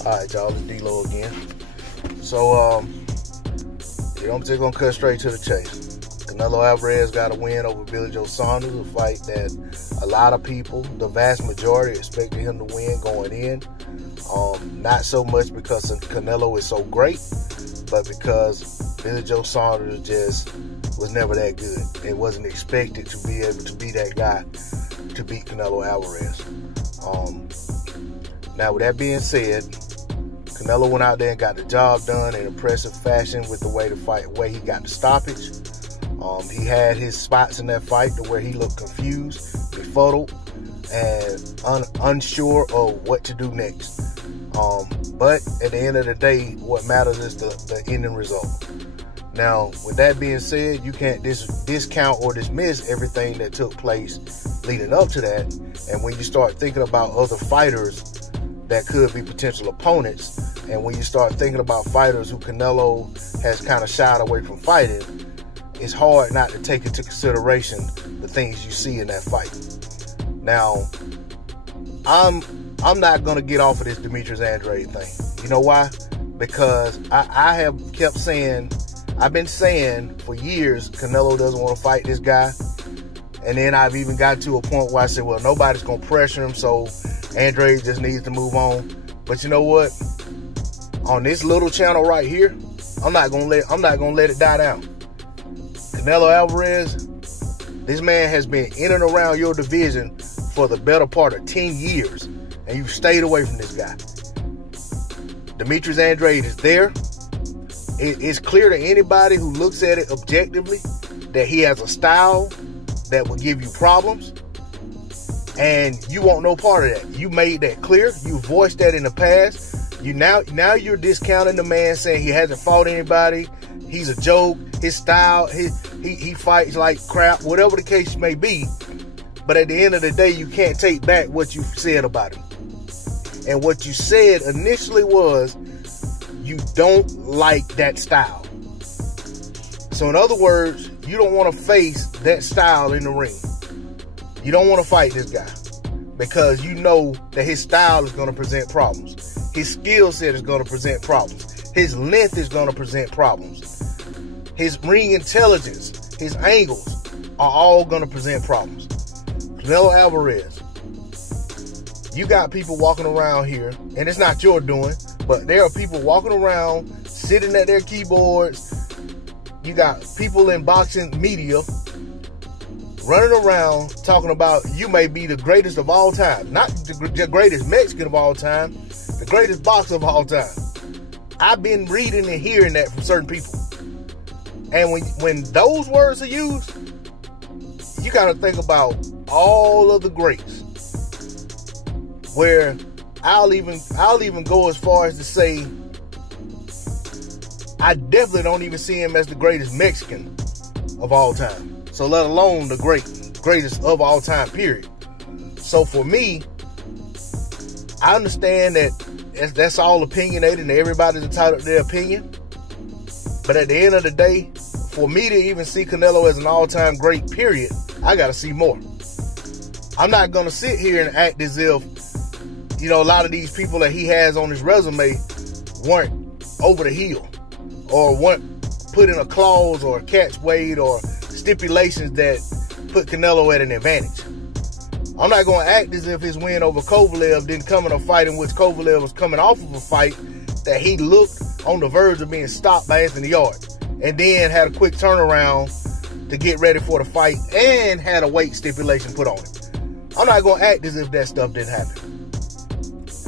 Alright, y'all, it's D-Lo again. So, I'm just gonna cut straight to the chase. Canelo Alvarez got a win over Billy Joe Saunders, a fight that a lot of people, the vast majority, expected him to win going in. Not so much because Canelo is so great, but because Billy Joe Saunders just was never that good. It wasn't expected to be able to be that guy to beat Canelo Alvarez. Now, with that being said, Canelo went out there and got the job done in impressive fashion with the way he got the stoppage. He had his spots in that fight to where he looked confused, befuddled, and unsure of what to do next. But at the end of the day, what matters is the ending result. Now, with that being said, you can't discount or dismiss everything that took place leading up to that. And when you start thinking about other fighters that could be potential opponents, and when you start thinking about fighters who Canelo has kind of shied away from fighting, it's hard not to take into consideration the things you see in that fight. Now, I'm not going to get off of this Demetrius Andrade thing. You know why? Because I have kept saying, I've been saying for years, Canelo doesn't want to fight this guy. And then I've even got to a point where I said, well, nobody's going to pressure him, so Andrade just needs to move on. But you know what? On this little channel right here, I'm not gonna let it die down. Canelo Alvarez, this man has been in and around your division for the better part of 10 years, and you've stayed away from this guy. Demetrius Andrade is there. It's clear to anybody who looks at it objectively that he has a style that will give you problems, and you want no part of that. You made that clear. You voiced that in the past. Now you're discounting the man, saying he hasn't fought anybody. He's a joke. His style, he fights like crap, whatever the case may be. But at the end of the day, you can't take back what you said about him. And what you said initially was you don't like that style. So in other words, you don't want to face that style in the ring. You don't want to fight this guy because you know that his style is going to present problems. His skill set is going to present problems. His length is going to present problems. His ring intelligence, his angles are all going to present problems. Canelo Alvarez, you got people walking around here, and it's not your doing, but there are people walking around, sitting at their keyboards. You got people in boxing media running around talking about you may be the greatest of all time. Not the greatest Mexican of all time, the greatest boxer of all time. I've been reading and hearing that from certain people. And when those words are used, you got to think about all of the greats. Where I'll even go as far as to say I definitely don't even see him as the greatest Mexican of all time. So let alone the greatest of all time, period. So for me, I understand that that's all opinionated and everybody's entitled to their opinion. But at the end of the day, for me to even see Canelo as an all-time great, period, I got to see more. I'm not going to sit here and act as if, you know, a lot of these people that he has on his resume weren't over the hill or weren't put in a clause or a catch weight or stipulations that put Canelo at an advantage. I'm not going to act as if his win over Kovalev didn't come in a fight in which Kovalev was coming off of a fight that he looked on the verge of being stopped by Anthony Yarde and then had a quick turnaround to get ready for the fight and had a weight stipulation put on it. I'm not going to act as if that stuff didn't happen.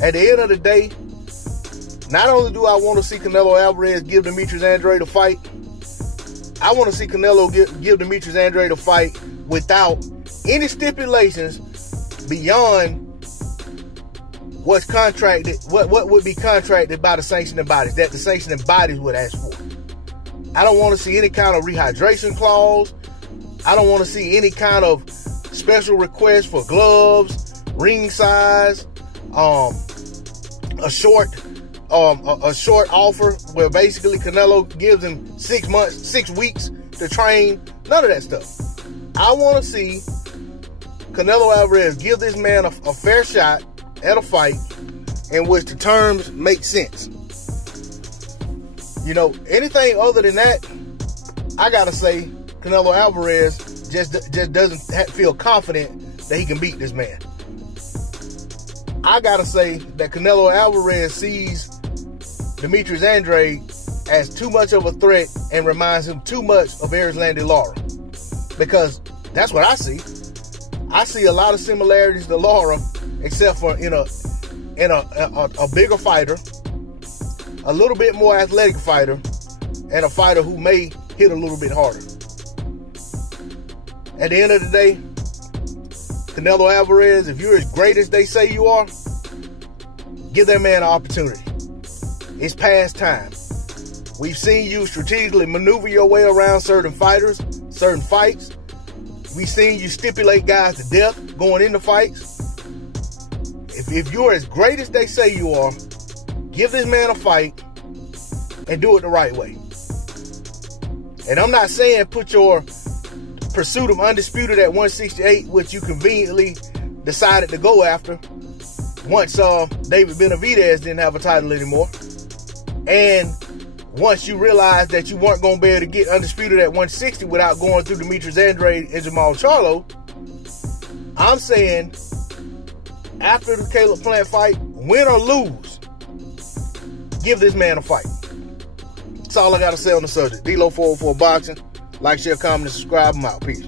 At the end of the day, not only do I want to see Canelo Alvarez give Demetrius Andrade a fight, I want to see Canelo give Demetrius Andrade a fight without any stipulations beyond what's contracted, what would be contracted by the sanctioning bodies, that the sanctioning bodies would ask for. I don't want to see any kind of rehydration clause. I don't want to see any kind of special request for gloves, ring size, a short offer where basically Canelo gives him 6 weeks to train. None of that stuff. I want to see Canelo Alvarez give this man a fair shot at a fight in which the terms make sense. You know, anything other than that, I gotta say, Canelo Alvarez just doesn't feel confident that he can beat this man. I gotta say that Canelo Alvarez sees Demetrius Andrade as too much of a threat and reminds him too much of Erislandy Lara, because that's what I see. I see a lot of similarities to Lara, except for in a bigger fighter, a little bit more athletic fighter, and a fighter who may hit a little bit harder. At the end of the day, Canelo Alvarez, if you're as great as they say you are, give that man an opportunity. It's past time. We've seen you strategically maneuver your way around certain fighters, certain fights. We've seen you stipulate guys to death going into fights. If you're as great as they say you are, give this man a fight and do it the right way. And I'm not saying put your pursuit of undisputed at 168, which you conveniently decided to go after once David Benavidez didn't have a title anymore. And once you realized that you weren't going to be able to get undisputed at 160 without going through Demetrius Andrade and Jamal Charlo, I'm saying after the Caleb Plant fight, win or lose, give this man a fight. That's all I got to say on the subject. D-Lo 404 Boxing. Like, share, comment, and subscribe. I'm out. Peace.